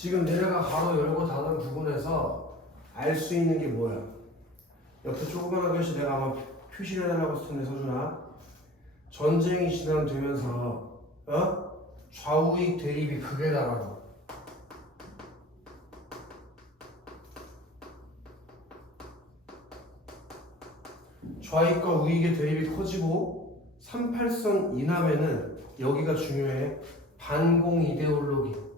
지금 내가 가로 열고 닫은 부분에서 알 수 있는 게 뭐야? 옆에 조그만한 글씨 내가 아마 표시를 해달라고 했을 텐데 서준아, 전쟁이 진행되면서 좌우익 대립이 극에 달하고 좌익과 우익의 대립이 커지고 38선 이남에는 여기가 중요해. 반공 이데올로기.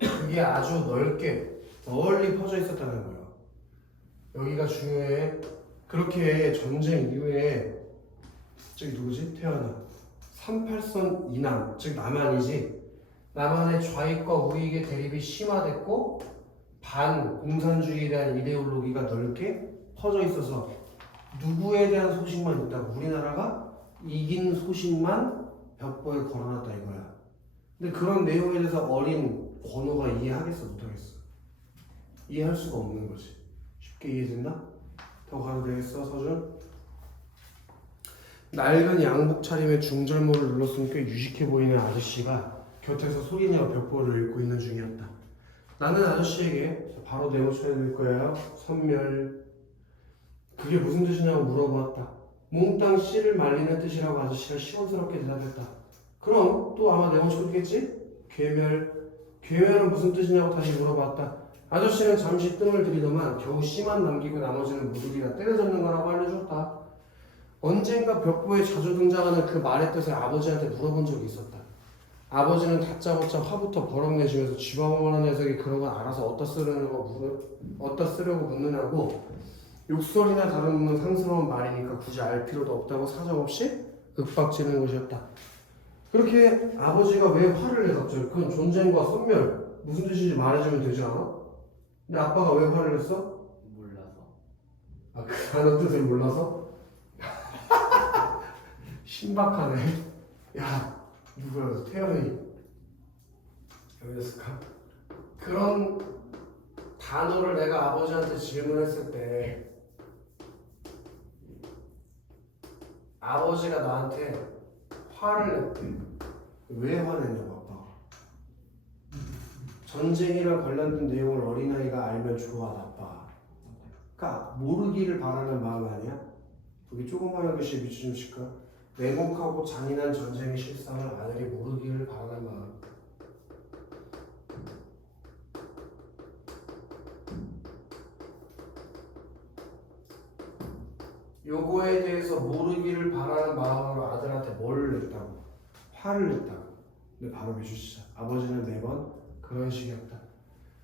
그게 아주 멀리 퍼져 있었다는 거예요. 여기가 중요해. 그렇게 전쟁 이후에 저기 누구지? 태어나 38선 이남, 즉 남한이지. 남한의 좌익과 우익의 대립이 심화됐고 반공산주의에 대한 이데올로기가 넓게 퍼져 있어서 누구에 대한 소식만 있다고? 우리나라가 이긴 소식만 벽보에 걸어놨다 이거야. 근데 그런 내용에 대해서 어린 권호가 이해하겠어? 못하겠어? 이해할 수가 없는 거지. 쉽게 이해됐나? 더 가도 되겠어 서준? 낡은 양복 차림의 중절모를 눌렀으면 꽤 유식해 보이는 아저씨가 곁에서 소리내어 벽보를 읽고 있는 중이었다. 나는 아저씨에게 바로 네모 쳐드릴 거예요. 선멸. 그게 무슨 뜻이냐고 물어보았다. 몽땅 씨를 말리는 뜻이라고 아저씨가 시원스럽게 대답했다. 그럼 또 아마 네모 쳐주겠지? 괴멸. 괴멸은 무슨 뜻이냐고 다시 물어봤다. 아저씨는 잠시 뜸을 들이더만 겨우 씨만 남기고 나머지는 모두 다 때려잡는 거라고 알려줬다. 언젠가 벽보에 자주 등장하는 그 말의 뜻을 아버지한테 물어본 적이 있었다. 아버지는 다짜고짜 화부터 버럭내시면서 쥐바보만한 녀석이 그런 건 알아서 어디다 쓰려고 묻느냐고 욕설이나 다름없는 상스러운 말이니까 굳이 알 필요도 없다고 사정없이 윽박지르는 것이었다. 그렇게 아버지가 왜 화를 내 갑자기? 그건 전쟁과 선멸 무슨 뜻인지 말해주면 되지 않아? 근데 아빠가 왜 화를 냈어? 몰라서. 아, 그 단어 뜻을 몰라서? 신박하네. 야, 누구야? 태연이 여기였을까? 그런 단어를 내가 아버지한테 질문했을 때 아버지가 나한테 화를 냈대. 왜 화냈냐고 아빠가. 전쟁이랑 관련된 내용을 어린아이가 알면 좋아 나빠? 그러니까 모르기를 바라는 마음 아니야? 거기 조그마한 글씨에 밑줄 좀 칠까? 냉혹하고 잔인한 전쟁의 실상을 아들이 모르기를 바라는 마음. 요거에 대해서 모르기를 바라는 마음으로 아들한테 뭘 냈다고? 화를 냈다고. 근데 바로 밑줄 치자. 아버지는 매번 그런 식이었다.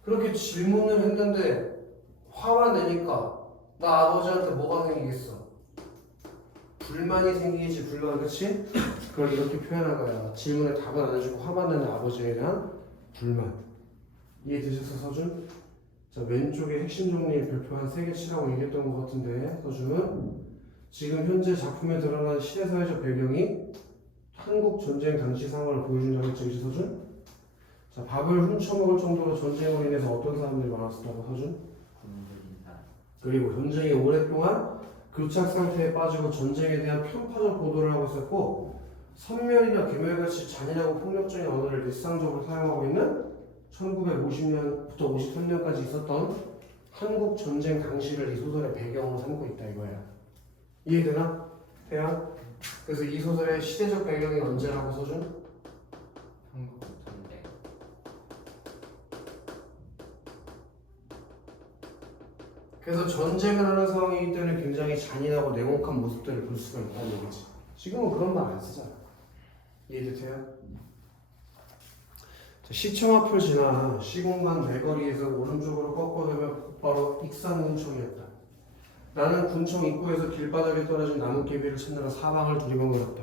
그렇게 질문을 했는데 화가 내니까 나 아버지한테 뭐가 생기겠어? 불만이 생기지. 불만. 그치? 그걸 이렇게 표현한 거야. 질문에 답을 안 해주고 화만 내는 아버지에 대한 불만. 이해되셨어 서준? 자, 왼쪽에 핵심 정리의 별표 한 3개 치라고 얘기했던 것 같은데 서준은 지금 현재 작품에 드러난 시대사회적 배경이 한국 전쟁 당시 상황을 보여준다고 했지 서준? 자, 밥을 훔쳐먹을 정도로 전쟁으로 인해서 어떤 사람들이 많았었다고 서준? 굶주린 사람. 그리고 전쟁이 오랫동안 교착 상태에 빠지고 전쟁에 대한 편파적 보도를 하고 있었고 선멸이나 괴멸같이 잔인하고 폭력적인 언어를 일상적으로 사용하고 있는 1950년부터 53년까지 있었던 한국 전쟁 당시를 이 소설의 배경으로 삼고 있다 이거야. 이해되나? 태양? 그래서 이 소설의 시대적 배경이 언제라고 서준? 한국 전쟁. 그래서 전쟁을 하는 상황이기 때문에 굉장히 잔인하고 냉혹한 모습들을 볼 수가 있다는 얘기지. 지금은 그런 말 안 쓰잖아. 이해되세요? 시청 앞을 지나 시공간 내거리에서 오른쪽으로 꺾어내면 곧바로 익산군청이었다. 나는 군청 입구에서 길바닥에 떨어진 나뭇개비를 찾느라 사방을 두리번거렸다.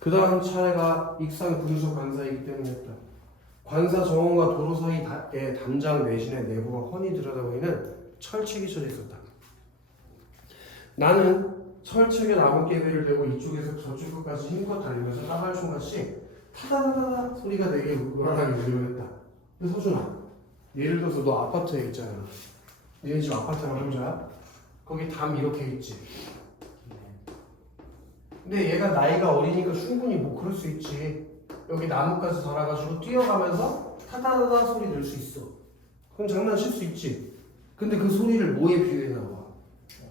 그 다음 차례가 익산 군수 관사이기 때문이었다. 관사 정원과 도로 사이에 담장 내신의 내부가 훤히 들여다보이는 철책이 쳐져 있었다. 나는 철책에 나뭇개비를 대고 이쪽에서 저쪽 끝까지 힘껏 달리면서 따발총같이 타다다다다 소리가 되게 우러나게 울려했다. 근데 서준아, 예를 들어서 너 아파트에 있잖아. 너네 집 아파트가 혼자야? 거기 담 이렇게 있지. 근데 얘가 나이가 어리니까 충분히 뭐 그럴 수 있지. 여기 나뭇가지 달아가지고 뛰어가면서 타다다다 소리 낼 수 있어. 그럼 장난칠 수 있지. 근데 그 소리를 뭐에 비유해 나와?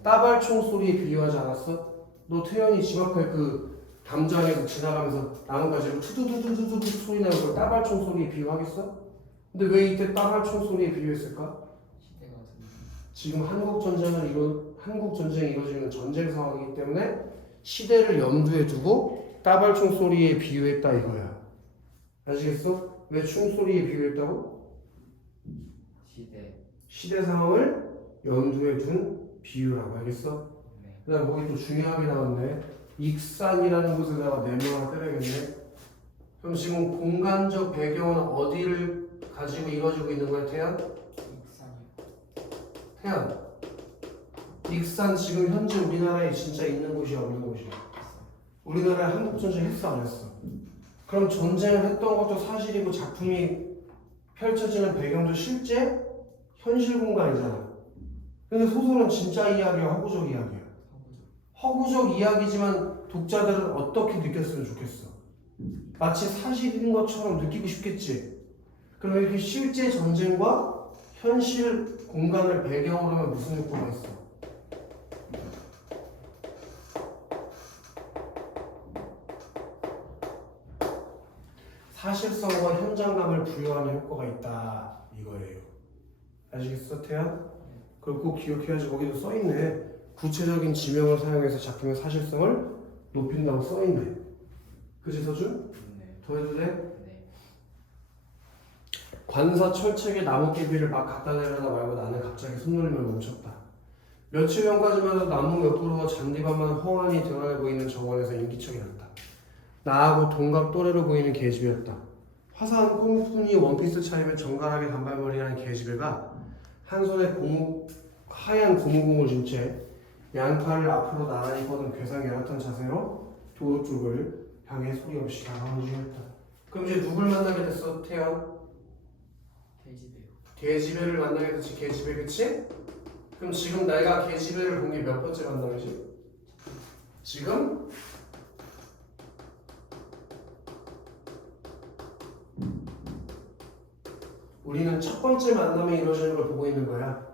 따발총 소리에 비유하지 않았어? 너 태연이 집 앞에 그 담장에서 지나가면서 나뭇가지로 투두두두두두 소리 나는 걸 따발총 소리에 비유하겠어? 근데 왜 이때 따발총 소리에 비유했을까? 시대가 지금 한국 전쟁이 이루어지는 전쟁 상황이기 때문에 시대를 염두에 두고 따발총 소리에 비유했다 이거야. 아시겠어? 왜 총소리에 비유했다고? 시대 상황을 염두에 둔 비유라고. 알겠어? 네. 그다음 거기 또 중요하게 나왔네. 익산이라는 곳에다가 네모 하나 때려야겠네. 그럼 지금 공간적 배경은 어디를 가지고 이루어지고 있는 거야, 태연? 익산이요. 태연. 익산 지금 현재 우리나라에 진짜 있는 곳이야, 없는 곳이야? 우리나라에 한국전쟁 했어, 안 했어? 그럼 전쟁을 했던 것도 사실이고 작품이 펼쳐지는 배경도 실제 현실 공간이잖아. 근데 소설은 진짜 이야기야, 허구적 이야기야? 허구적 이야기지만 독자들은 어떻게 느꼈으면 좋겠어? 마치 사실인 것처럼 느끼고 싶겠지? 그럼 이렇게 실제 전쟁과 현실 공간을 배경으로 하면 무슨 효과가 있어? 사실성과 현장감을 부여하는 효과가 있다 이거예요. 아시겠어, 태연? 그리고 꼭 기억해야지. 거기도 써있네. 구체적인 지명을 사용해서 작품의 사실성을 높인다고 써있네. 그치, 서준? 네. 더 해도 돼? 네. 관사 철책에 나뭇개비를 막 갖다 대려다 말고 나는 갑자기 손놀림을 멈췄다. 며칠 전까지만 해도 나무 몇 그루와 잔디밭만 헝하니 드러내 보이는 정원에서 인기척이 났다. 나하고 동갑 또래로 보이는 계집애였다. 화사한 꽁순이 원피스 차림에 정갈하게 단발머리라는 계집애가 한 손에 하얀 고무공을 쥔 채 양팔을 앞으로 나란히 뻗은 괴상 열악한 자세로 도로 쪽을 향해 소리 없이 다가오는 중이었다. 그럼 이제 누굴 만나게 됐어, 태연? 돼지배요. 계집애를 만나게 됐지, 계집애, 그치? 그럼 지금 내가 계집애를 본 게 몇 번째 만남이지? 지금? 우리는 첫 번째 만남에 이루어지는 걸 보고 있는 거야.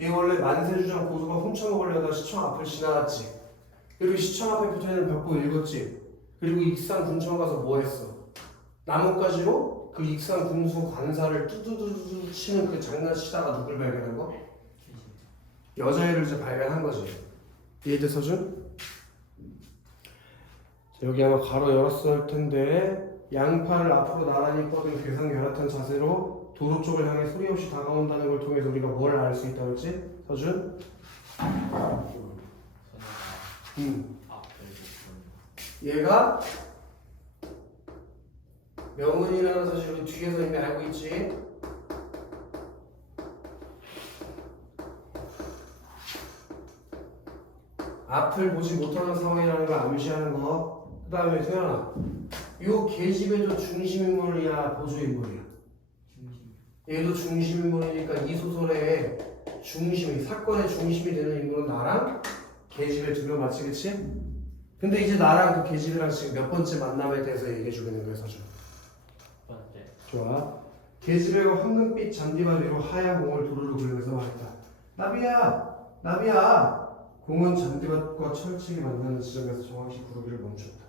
얘 원래 만세주장 고수가 훔쳐먹으려다 시청 앞을 지나갔지. 그리고 시청 앞에 붙어있는 벽보 읽었지. 그리고 익산 군청 가서 뭐 했어? 나뭇가지로 그 익산 군수 관사를 뚜두두두 치는 그 장난치다가 누굴 발견한 거? 여자애를 이제 발견한 거지. 이해돼, 서준? 여기 아마 가로 열었을 텐데 양팔을 앞으로 나란히 뻗은 괴상 열악한 자세로 도로 쪽을 향해 소리 없이 다가온다는 걸 통해서 우리가 뭘 알 수 있다고 했지? 서준? 선호가 앞을 보는. 얘가 명은이라는 사실을 뒤에서 이미 알고 있지? 앞을 보지 못하는 상황이라는 걸 암시하는 거. 그 다음에 태연아, 요 계집애도 중심인물이야, 보조인물이야? 중심. 얘도 중심인물이니까 이 소설의 중심이, 사건의 중심이 되는 인물은 나랑 계집애 두 명 맞지, 그치? 근데 이제 나랑 그 계집애랑 지금 몇 번째 만남에 대해서 얘기해 주겠는 거야, 서준. 첫 번째. 좋아. 계집애가 황금빛 잔디밭 위로 하얀 공을 도로로 굴리면서 말했다. 나비야, 나비야. 공은 잔디밭과 철책이 만나는 지점에서 정확히 구르기를 멈췄다.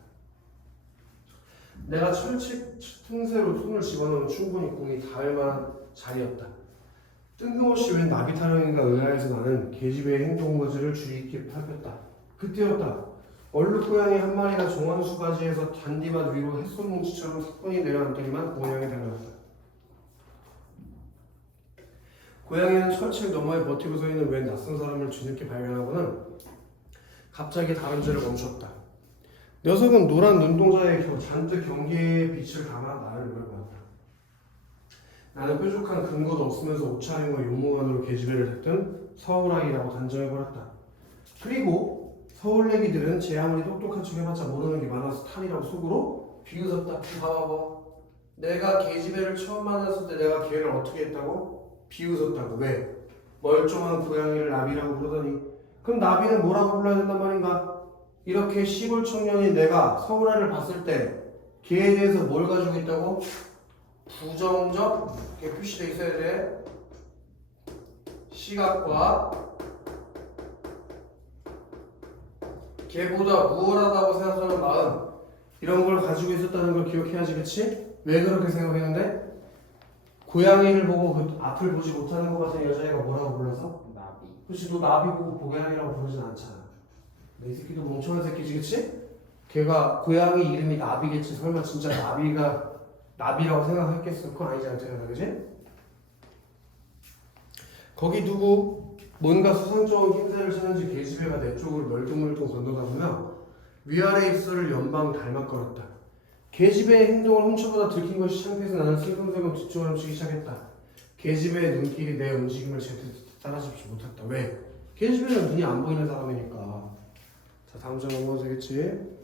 내가 철책 틈새로 손을 집어넣으면 충분히 공이 닿을 만한 자리였다. 뜬금없이 웬 나비 타령인가 의아해서 나는 계집애의 행동거지를 주의 깊게 살폈다. 그때였다. 얼룩 고양이 한 마리가 종원수가지에서 잔디밭 위로 햇솜뭉치처럼 사뿐히 내려앉더니만 고양이 달려왔다. 고양이는 철책 너머에 버티고 서 있는 웬 낯선 사람을 뒤늦게 발견하고는 갑자기 다름질을 멈췄다. 녀석은 노란 눈동자에 잔뜩 경계의 빛을 감아 나를 노려보았다. 나는 뾰족한 근거도 없으면서 옷차림과 용모만으로 계집애를 했던 서울아이라고 단정해버렸다. 그리고 서울내기들은 제 아무리 똑똑한 척 해봤자 모르는 게 많아서 탈이라고 속으로 비웃었다. 봐봐봐. 내가 계집애를 처음 만났을 때 내가 걔를 어떻게 했다고? 비웃었다고. 왜? 멀쩡한 고양이를 나비라고 부르더니. 그럼 나비는 뭐라고 불러야 된단 말인가? 이렇게 시골 청년인 내가 서울화를 봤을 때 걔에 대해서 뭘 가지고 있다고? 부정적, 이렇게 표시돼 있어야 돼. 시각과 걔보다 우월하다고 생각하는 마음, 이런 걸 가지고 있었다는 걸 기억해야지, 그치? 왜 그렇게 생각했는데? 고양이를 보고 그 앞을 보지 못하는 것 같은 여자애가 뭐라고 불러서? 나비. 그치, 너 나비 보고 고양이라고 부르진 않잖아. 이 새끼도 멍청한 새끼지, 그치? 걔가 고양이 이름이 나비겠지. 설마 진짜 나비가 나비라고 생각했겠어? 그건 아니지 않잖아, 그치? 거기 누구 뭔가 수상쩍은 흰새를 쓰는지 계집애가 내 쪽으로 멀뚱멀뚱 건너다 보며 위아래 입술을 연방 닮아걸었다. 계집애의 행동을 훔쳐보다 들킨 것이 창피해서 나는 슬금슬금 뒤쪽을 훔치기 시작했다. 계집애의 눈길이 내 움직임을 제대로 따라잡지 못했다. 왜? 계집애는 눈이 안 보이는 사람이니까. 자, 다음 장 넘어가도 되겠지?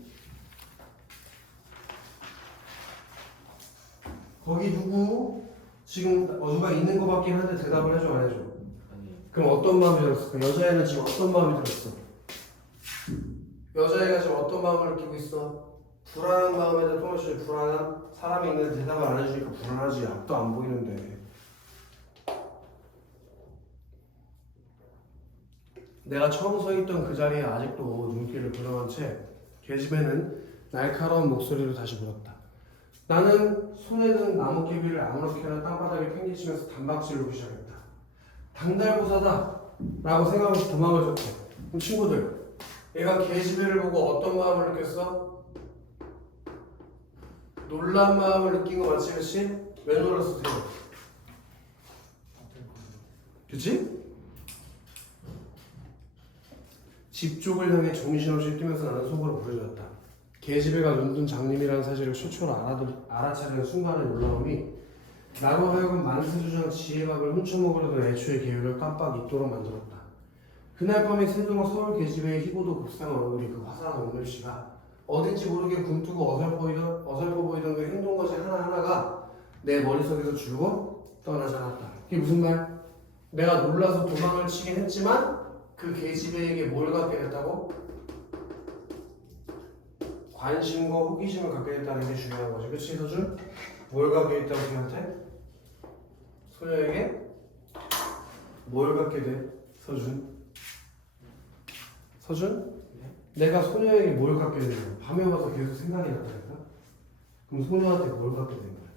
거기 누구? 지금 누가 있는 거 같긴 한데 대답을 해줘, 안 해줘? 아니. 그럼 어떤 마음이 들었을까? 여자애는 지금 어떤 마음이 들었어? 여자애가 지금 어떤 마음을 느끼고 있어? 불안한 마음에다 통해서 불안한 사람이 있는데 대답을 안 해주니까 불안하지. 앞도 안 보이는데. 내가 처음 서 있던 그 자리에 아직도 눈길을 부정한 채 계집애는 날카로운 목소리로 다시 물었다. 나는 손에 든 나뭇개비를 아무렇게나 땅바닥에 팽개치면서 단박질 놓기 시작했다. 당달고사다 라고 생각하면서 도망을 줬대. 그럼 친구들, 얘가 계집애를 보고 어떤 마음을 느꼈어? 놀란 마음을 느낀 거 맞지, 그치? 왜 놀랐어, 태호? 그치? 집 쪽을 향해 정신없이 뛰면서 나는 속으로 부르짖었다. 계집애가 눈뜬 장님이라는 사실을 최초로 알아차리는 순간의 놀라움이 나로 하여금 만세주장 지혜밥을 훔쳐먹으려던 애초의 계획을 깜빡 잊도록 만들었다. 그날 밤에 세종과 서울 계집애의 희고도 곱상한 얼굴이 그 화사한 오늘씨가 어딘지 모르게 굼뜨고 어설퍼 보이던 그 행동거지 하나하나가 내 머릿속에서 줄고 떠나지 않았다. 그게 무슨 말? 내가 놀라서 도망을 치긴 했지만 그 계집애에게 뭘 갖게 됐다고? 관심과 호기심을 갖게 됐다는 게 중요한 거지. 그치, 서준? 뭘 갖게 됐다고 걔한테? 소녀에게? 뭘 갖게 돼? 서준? 서준? 내가 소녀에게 뭘 갖게 되냐? 밤에 와서 계속 생각이 났다니까? 그럼 소녀한테 뭘 갖게 된 거야?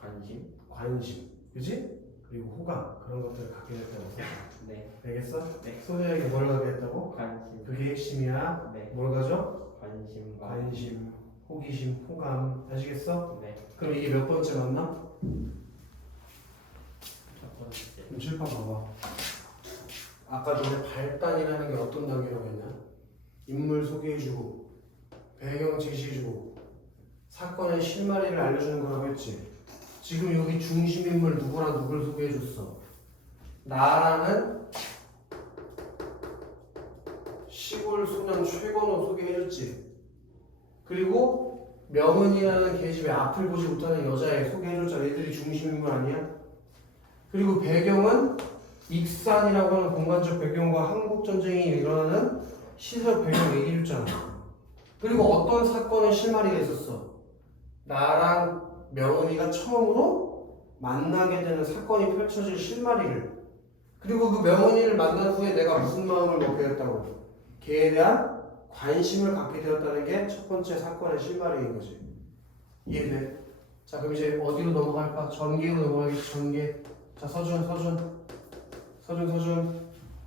관심? 관심. 그치? 그리고 호감. 그런 것들을 갖게 됐다고 생각. 네. 알겠어? 네. 소녀에게 뭘 갖게 됐다고? 관심. 그게 핵심이야. 네. 뭘 가져? 관심과. 관심, 호기심, 호감. 아시겠어? 네. 그럼 이게 몇 번째 만남? 첫 번째. 그럼 칠판 봐봐. 아까 전에 발단이라는 게 어떤 단계라고 했냐? 인물 소개해주고 배경 제시해주고 사건의 실마리를 알려주는 거라고 했지. 지금 여기 중심인물 누구랑 누굴 소개해줬어? 나라는 시골 소년 최건호 소개해줬지. 그리고 명은이라는 계집의 앞을 보지 못하는 여자애 소개해줬잖아. 얘들이 중심인물 아니야? 그리고 배경은 익산이라고 하는 공간적 배경과 한국전쟁이 일어나는 시설 배경 얘기해줬잖아. 그리고 어떤 사건의 실마리가 있었어? 나랑 명은이가 처음으로 만나게 되는 사건이 펼쳐질 실마리를. 그리고 그 명은이를 만난 후에 내가 무슨 마음을 먹게 됐다고? 걔에 대한 관심을 갖게 되었다는 게 첫 번째 사건의 실마리인 거지. 이해돼? 자, 그럼 이제 어디로 넘어갈까? 전개로 넘어가겠지. 전개. 자, 서준.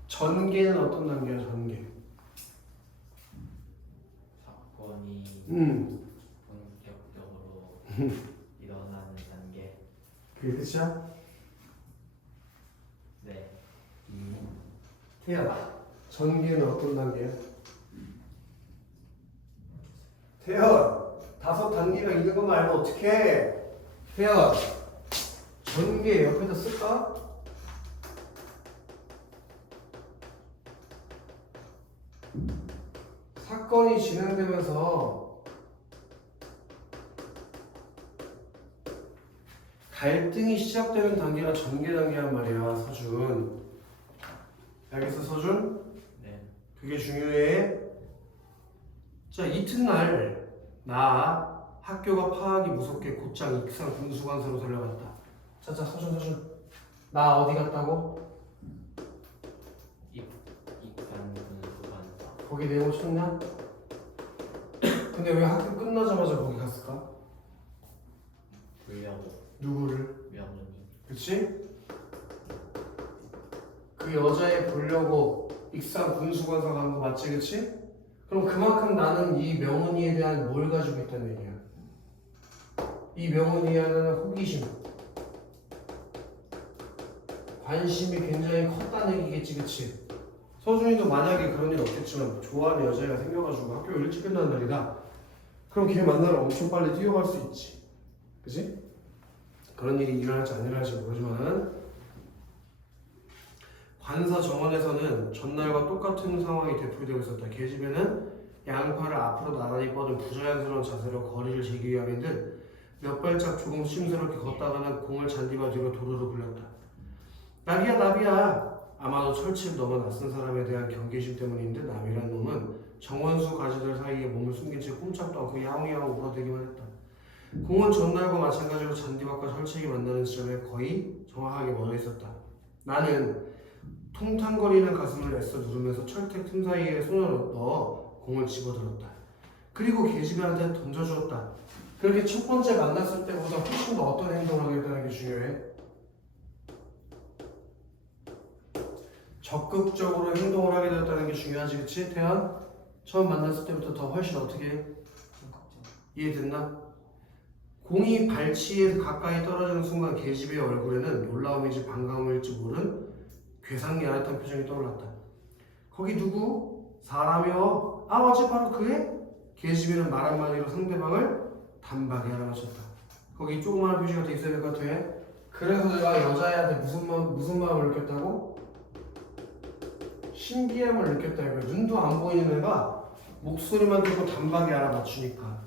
전개는 어떤 단계야? 전개. 사건이 본격적으로 일어나는 단계. 그게 끝이야? 네. 태연, 전개는 어떤 단계야? 태연, 5단계가 있는 것만 알면 어떡해? 태연, 전개 옆에다 쓸까? 사건이 진행되면서 갈등이 시작되는 단계가 전개 단계란 말이야, 서준. 알겠어, 서준? 네. 그게 중요해. 자, 이튿날 나 학교가 파악이 무섭게 곧장 익산 군수관서로 달려갔다. 자자, 서준. 나 어디 갔다고? 익산 군수관서. 거기 내고 쳤냐? 근데 왜 학교 끝나자마자 거기 갔을까? 불려고 누구를? 명훈이. 그치? 그 여자애 보려고 익산 군수관서 간 거 맞지, 그치? 그럼 그만큼 나는 이 명훈이에 대한 뭘 가지고 있다는 얘기야? 이 명훈이에 대한 호기심, 관심이 굉장히 컸다는 얘기겠지, 그치? 서준이도 만약에 그런 일 없겠지만 좋아하는 여자애가 생겨가지고 학교 일찍 끝나는 날이다. 그럼 걔 만나러 엄청 빨리 뛰어갈 수 있지, 그치? 그런 일이 일어날지 안 일어날지 모르지만 관사 정원에서는 전날과 똑같은 상황이 되풀이되고 있었다. 계집애는 양팔을 앞으로 나란히 뻗은 부자연스러운 자세로 거리를 재기 위함인 듯 몇 발짝 조금 조심스럽게 걷다가는 공을 잔디밭 뒤로 도루로 굴렸다. 나비야. 아마도 철칙 너무 낯선 사람에 대한 경계심 때문인 듯 나비란 놈은 정원수 가지들 사이에 몸을 숨긴 채 꼼짝도 않고 야옹야옹 울어대기만 했다. 공은 전날과 마찬가지로 잔디밭과 철책이 만나는 지점에 거의 정확하게 멈춰 있었다. 나는 통탕거리는 가슴을 애써 누르면서 철퇴 틈 사이에 손을 넣어 공을 집어들었다. 그리고 계집애한테 던져주었다. 그렇게 첫 번째 만났을 때보다 훨씬 더 어떤 행동을 하겠다는 게 중요해. 적극적으로 행동을 하게 되었다는 게 중요하지, 그치? 태연? 처음 만났을 때부터 더 훨씬 어떻게 해? 이해됐나? 공이 발치에 가까이 떨어지는 순간 계집애의 얼굴에는 놀라움인지 반가움일지 모른 괴상이 아랫한 표정이 떠올랐다. 거기 누구? 사람이요? 아, 어째 바로 그애? 계집애는 말 한마디로 상대방을 단박에 알아맞혔다. 거기 조그마한 표시가 돼 있어야 될 것 같아. 그래서 내가 여자애한테 무슨 마음을 느꼈다고? 신기함을 느꼈다. 이거 눈도 안 보이는 애가 목소리만 듣고 단박에 알아맞추니까.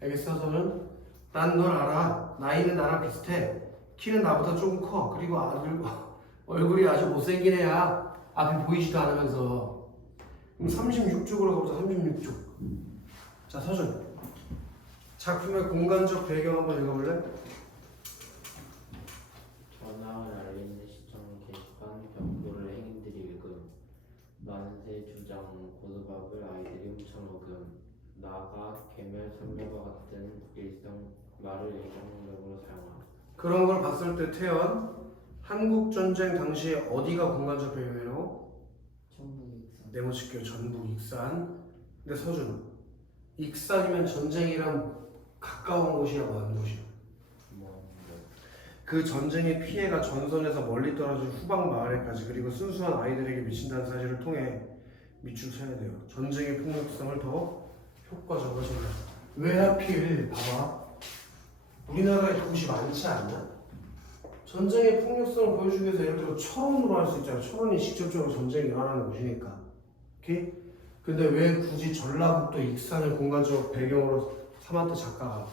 알겠어, 저는? 난 널 알아. 나이는 나랑 비슷해. 키는 나보다 조금 커. 그리고 얼굴이 아주 못생긴 애야. 앞이 보이지도 않으면서. 그럼 36쪽으로 가보자. 36쪽. 자, 서준. 작품의 공간적 배경 한번 읽어볼래? 전하을 알리는 시청 게시판 벽돌을 행인들이 읽음. 만세 주장 고두밥을 아이들이 훔쳐먹음. 나가 괴멸 선멸과 같은 말을 일정적으로 사용함. 그런 걸 봤을 때 태연, 한국 전쟁 당시에 어디가 공간적 배경이라고? 전북 익산. 네모칠게요. 전북 익산. 근데 서준, 익산이면 전쟁이랑 가까운 곳이야, 먼 곳이야? 그 전쟁의 피해가 전선에서 멀리 떨어진 후방 마을에까지 그리고 순수한 아이들에게 미친다는 사실을 통해 밑줄 쳐야 돼요. 전쟁의 폭력성을 더 효과적으로 전달. 왜 하필 봐봐. 우리나라에 도시 많지 않냐? 전쟁의 폭력성을 보여주기 위해서 예를 들어 철원으로 할 수 있잖아. 철원이 직접적으로 전쟁이 일어나는 곳이니까. 오케이? 근데 왜 굳이 전라북도 익산을 공간적 배경으로 삼았대 작가가?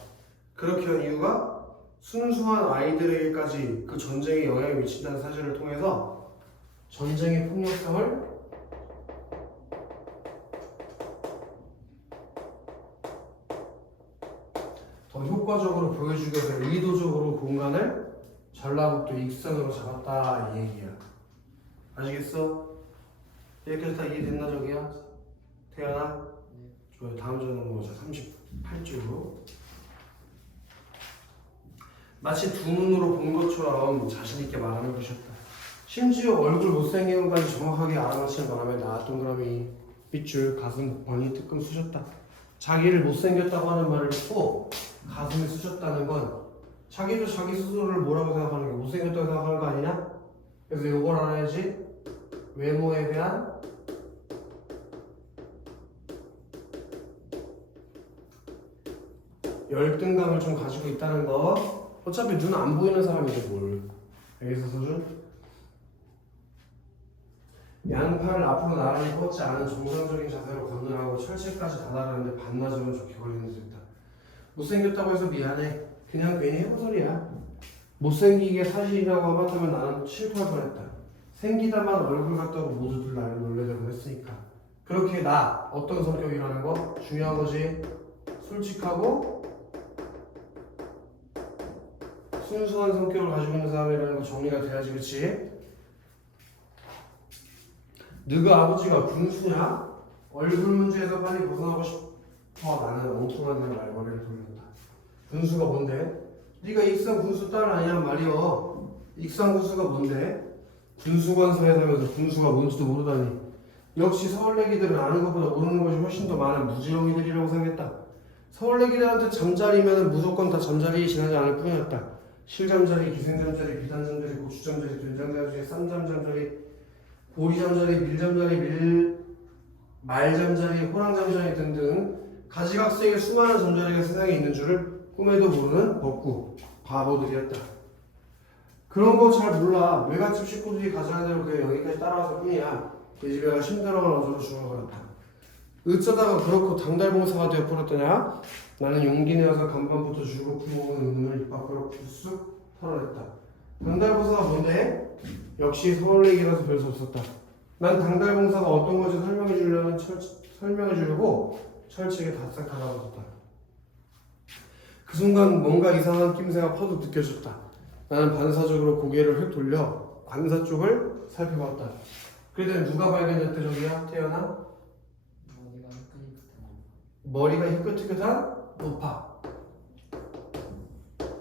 그렇게 한 이유가 순수한 아이들에게까지 그 전쟁에 영향을 미친다는 사실을 통해서 전쟁의 폭력성을 더 효과적으로 보여주기 위해서 의도적으로 공간을 전라북도 익산으로 잡았다 이 얘기야. 아시겠어? 여기까지 다 이해됐나 저기야? 태연아? 네. 좋아요. 다음 절 넘어가자. 38쪽으로. 마치 두 눈으로 본 것처럼 자신있게 말하는 것이었다. 심지어 얼굴 못생긴 것까지 정확하게 알아맞히는 바람에 나 동그라미 빗줄 가슴 번이 뜨끔 쑤셨다. 자기를 못생겼다고 하는 말을 듣고 가슴이 쑤셨다는 건 자기도 자기 스스로를 뭐라고 생각하는 게 못생겼다고 생각하는 거 아니냐? 그래서 이걸 알아야지. 외모에 대한 열등감을 좀 가지고 있다는 거. 어차피 눈 안 보이는 사람인데 뭘. 여기서 서준. 양팔을 앞으로 나란히 뻗지 않은 정상적인 자세로 걷느라고 철책까지 다다르는데 반나절은 좋게 걸리는 듯했다. 못생겼다고 해서 미안해. 그냥 괜히 해본 소리야. 못생기게 사실이라고 하마터면 나는 실토할 뻔했다. 생기다만 얼굴 같다고 모두들 나를 놀래대곤 했으니까. 그렇게 나 어떤 성격이라는 거 중요한 거지. 솔직하고 순수한 성격을 가지고 있는 사람이라는 거 정리가 돼야지, 그치? 너가 아버지가 군수냐? 얼굴 문제에서 빨리 벗어나고 싶어. 나는 엉뚱한 데 말머리를 돌린다. 군수가 뭔데? 네가 익산 군수 딸 아니란 말이여. 익산 군수가 뭔데? 군수관서에 살면서 군수가 뭔지도 모르다니. 역시 서울내기들은 아는 것보다 모르는 것이 훨씬 더 많은 무지렁이들이라고 생각했다. 서울내기들한테 잠자리면 무조건 다 잠자리에 지나지 않을 뿐이었다. 실잠자리, 기생잠자리, 비단잠자리, 고추잠자리, 된장잠자리, 쌈잠자리, 보리잠자리, 밀잠자리, 말잠자리, 호랑잠자리 등등 가지각색의 수많은 잠자리가 세상에 있는 줄을 꿈에도 모르는 벅구 바보들이었다. 그런 거 잘 몰라. 외갓집 식구들이 가자는 대로 그냥 여기까지 따라와서 뿐이야. 그 집에 가 힘들어만 어쩌고 죽은 거였다. 어쩌다가 그렇고 당달봉사가 되어버렸더냐? 나는 용기 내어서 간판부터 줄고 품어오는 눈을 입 밖으로 쑥 털어냈다. 당달봉사가 뭔데? 역시 서울내기라서 별 수 없었다. 난 당달봉사가 어떤 건지 설명해주려고 철책에 바싹 달아붙었다. 그 순간 뭔가 이상한 낌새가 퍼뜩 느껴졌다. 나는 반사적으로 고개를 휙 돌려 관사 쪽을 살펴봤다. 그랬더니 누가 발견됐대 저기야? 태연아? 머리가 희끗희끗한 노파.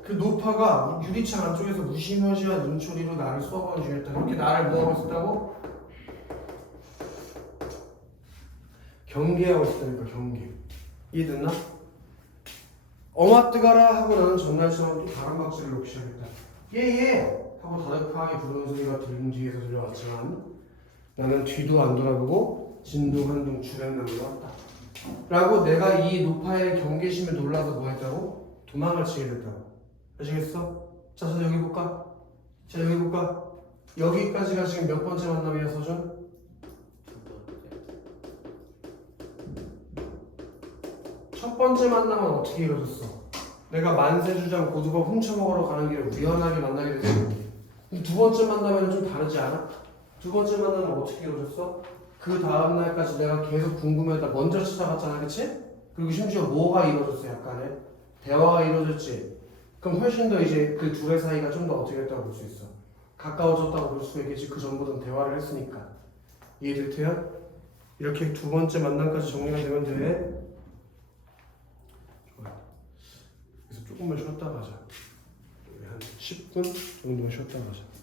그 노파가 유리창 안쪽에서 무시무시한 눈초리로 나를 쏘아보는 중이었다. 그렇게 나를 뭐하고 있었다고? 경계하고 있었다니까. 경계. 이해됐나? 어마 뜨가라 하고 나는 전날처럼 또 다른 박수를 놓기 시작했다. 예예 하고 다득하게 부르는 소리가 들린 뒤에서 들려왔지만 나는 뒤도 안 돌아보고 진동한동 주변남으로 왔다. 라고 내가 이 노파의 경계심에 놀라서 뭐 했다고? 도망을 치게 됐다고. 아시겠어? 자, 여기 볼까? 자, 여기 볼까? 여기까지가 지금 몇 번째 만남이야, 서준? 첫 번째 만남은 어떻게 이루어졌어? 내가 만세주장 고두밥 훔쳐먹으러 가는 길에 우연하게 만나게 되지. 두 번째 만남에는 좀 다르지 않아? 두 번째 만남은 어떻게 이루어졌어? 그 다음날까지 내가 계속 궁금해하다 먼저 찾아갔잖아, 그치? 그리고 심지어 뭐가 이루어졌어? 약간의 대화가 이루어졌지. 그럼 훨씬 더 이제 그 둘의 사이가 좀 더 어떻게 됐다고 볼 수 있어. 가까워졌다고 볼 수 있겠지. 그 전보다는 대화를 했으니까. 이해될 테야? 이렇게 두 번째 만남까지 정리가 되면 돼. 좋아. 그래서 조금만 쉬었다 가자. 한 10분 정도만 쉬었다 가자.